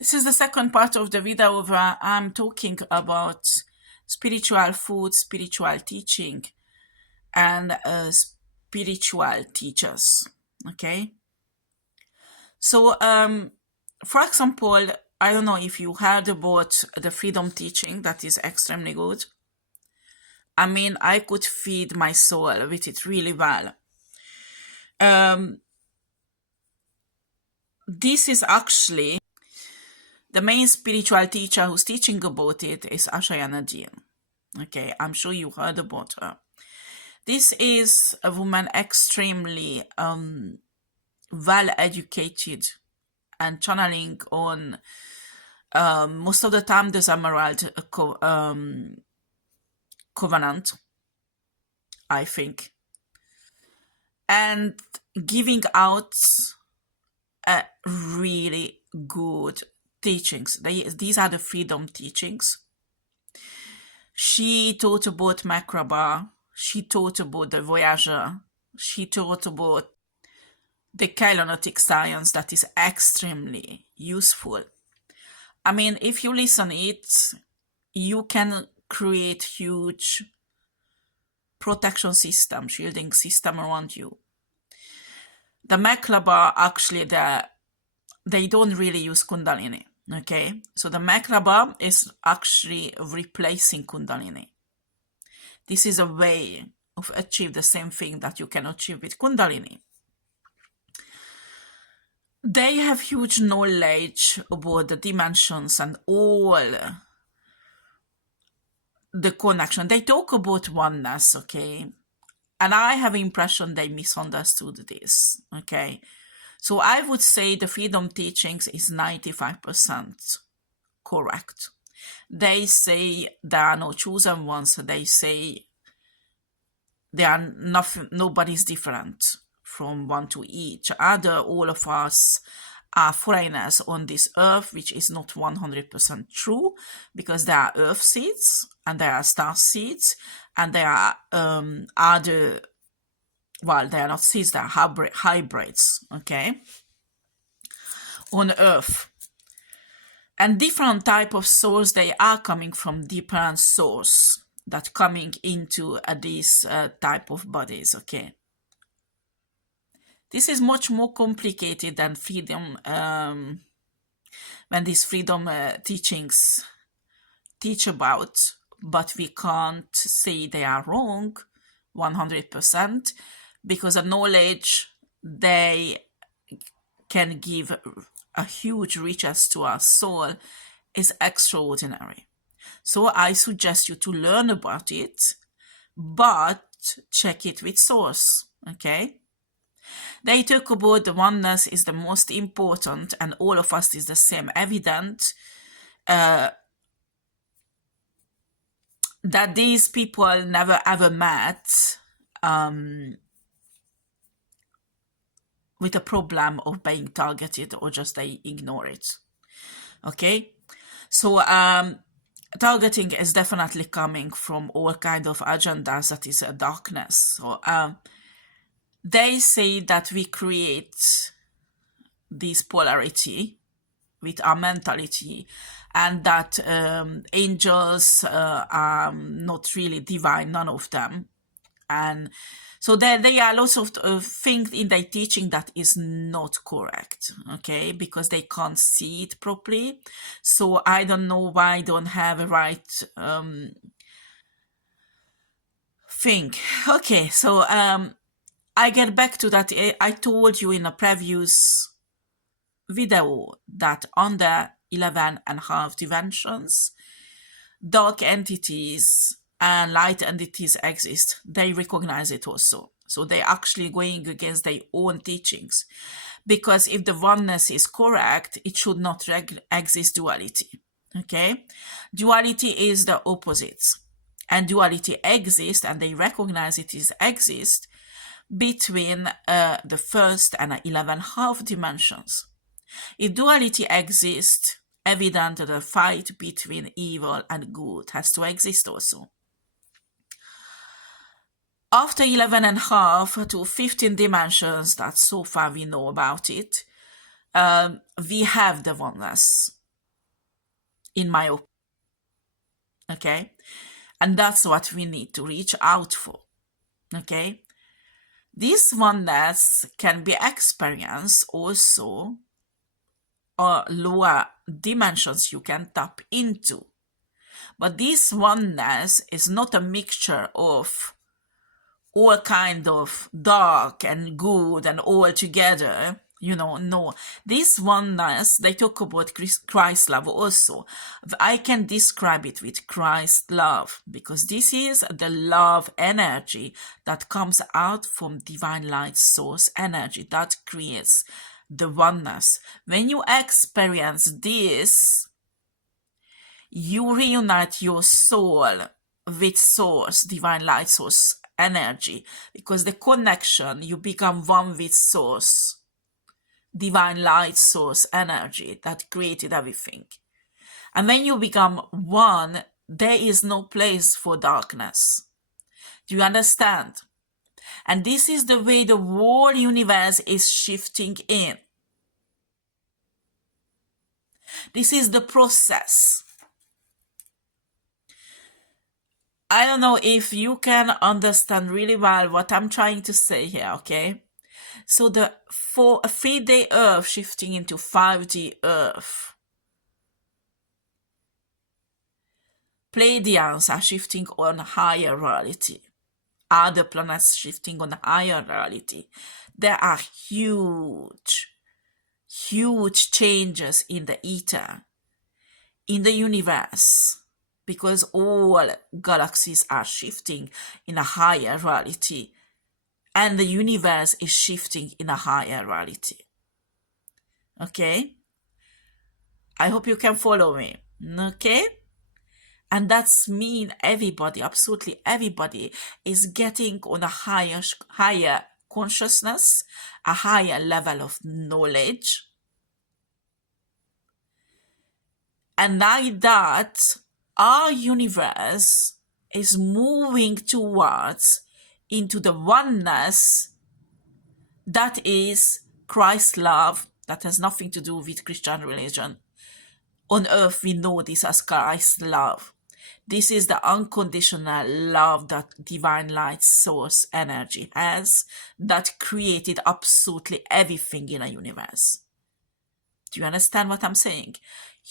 This is the second part of the video where I'm talking about spiritual food, spiritual teaching, and spiritual teachers. Okay. So, for example, I don't know if you heard about the freedom teaching that is extremely good. I mean, I could feed my soul with it really well. This is actually the main spiritual teacher who's teaching about it is Ashayana Dean. Okay, I'm sure you heard about her. This is a woman extremely well educated and channeling on most of the time the Emerald Covenant, I think, and giving out a really good teachings. These are the freedom teachings. She taught about Makraba, she taught about the Voyager, she taught about the kylonetic science that is extremely useful. I mean, if you listen it, you can create huge protection system, shielding system around you. The Makraba, actually, they don't really use Kundalini. Okay, so the Makraba is actually replacing Kundalini. This is a way of achieve the same thing that you can achieve with Kundalini. They have huge knowledge about the dimensions and all the connection. They talk about oneness, okay? And I have impression they misunderstood this, okay? So I would say the freedom teachings is 95% correct. They say there are no chosen ones. They say there are nobody's different from one to each other. All of us are foreigners on this earth, which is not 100% true, because there are earth seeds and there are star seeds and there are other, well, they are not seeds, they are hybrids, okay, on earth. And different type of souls, they are coming from different source that coming into these type of bodies, okay. This is much more complicated than freedom, when these freedom teachings teach about, but we can't say they are wrong 100%, because the knowledge they can give a huge riches to our soul is extraordinary. So I suggest you to learn about it, but check it with source, okay? They talk about the oneness is the most important and all of us is the same. Evident that these people never ever met with a problem of being targeted, or just they ignore it. Okay, so targeting is definitely coming from all kind of agendas that is a darkness. So they say that we create this polarity with our mentality, and that angels are not really divine, none of them. And so there are lots of things in their teaching that is not correct, okay, because they can't see it properly. So I don't know why I don't have a right thing. Okay, so I get back to that. I told you in a previous video that under 11.5 dimensions, dark entities and light entities exist. They recognize it also. So they're actually going against their own teachings. Because if the oneness is correct, it should not exist duality. Okay? Duality is the opposites. And duality exists, and they recognize it is exist between the first and 11.5 dimensions. If duality exists, evident that the fight between evil and good has to exist also. After 11.5 to 15 dimensions, that so far we know about it, we have the oneness. in my opinion. Okay? And that's what we need to reach out for. Okay? This oneness can be experienced also or lower dimensions you can tap into. But this oneness is not a mixture of all kind of dark and good and all together, no. This oneness, they talk about Christ love also. I can describe it with Christ love because this is the love energy that comes out from divine light source energy that creates the oneness. When you experience this, you reunite your soul with source, divine light source energy, because the connection, you become one with source, divine light source energy that created everything. And when you become one, there is no place for darkness. Do you understand? And this is the way the whole universe is shifting in. This is the process. I don't know if you can understand really well what I'm trying to say here, okay? So the 3D Earth shifting into 5D Earth. Pleiadians are shifting on higher reality. Other planets shifting on higher reality. There are huge changes in the ether, in the universe, because all galaxies are shifting in a higher reality, and the universe is shifting in a higher reality. Okay? I hope you can follow me. Okay? And that's mean everybody, absolutely everybody, is getting on a higher consciousness, a higher level of knowledge. And like that, our universe is moving towards into the oneness that is Christ's love, that has nothing to do with Christian religion. On earth, we know this as Christ's love. This is the unconditional love that divine light source energy has, that created absolutely everything in a universe. Do you understand what I'm saying?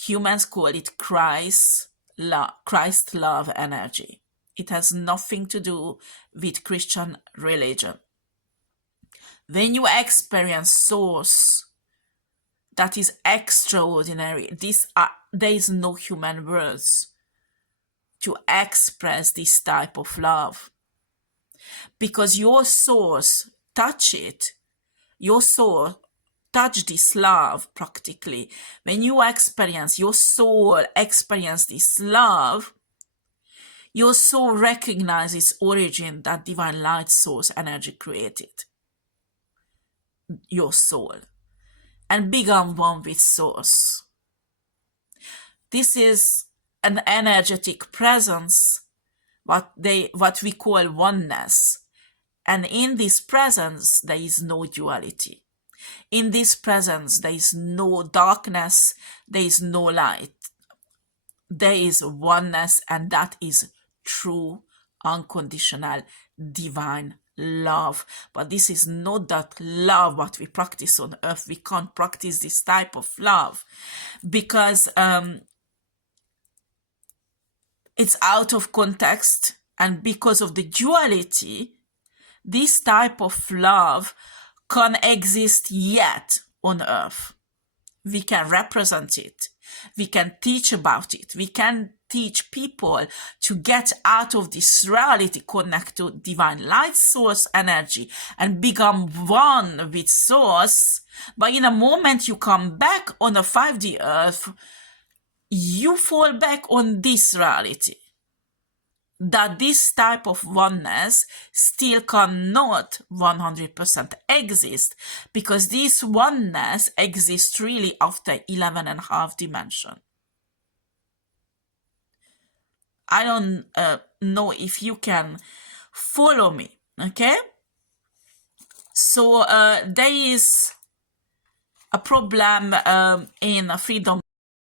Humans call it Christ love energy. It has nothing to do with Christian religion. When you experience source that is extraordinary, there is no human words to express this type of love, because your source touch it. Your soul touch this love practically. When you experience, your soul experience this love, your soul recognizes its origin that divine light source energy created. Your soul. And become one with source. This is an energetic presence, what we call oneness. And in this presence, there is no duality. In this presence, there is no darkness, there is no light. There is oneness, and that is true, unconditional, divine love. But this is not that love what we practice on earth. We can't practice this type of love because it's out of context, and because of the duality, this type of love can't exist yet on earth. We can represent it. We can teach about it. We can teach people to get out of this reality, connect to divine light source energy, and become one with source. But in a moment you come back on a 5D earth, you fall back on this reality. That this type of oneness still cannot 100% exist, because this oneness exists really after 11.5 dimension. I don't know if you can follow me, okay? So there is a problem in freedom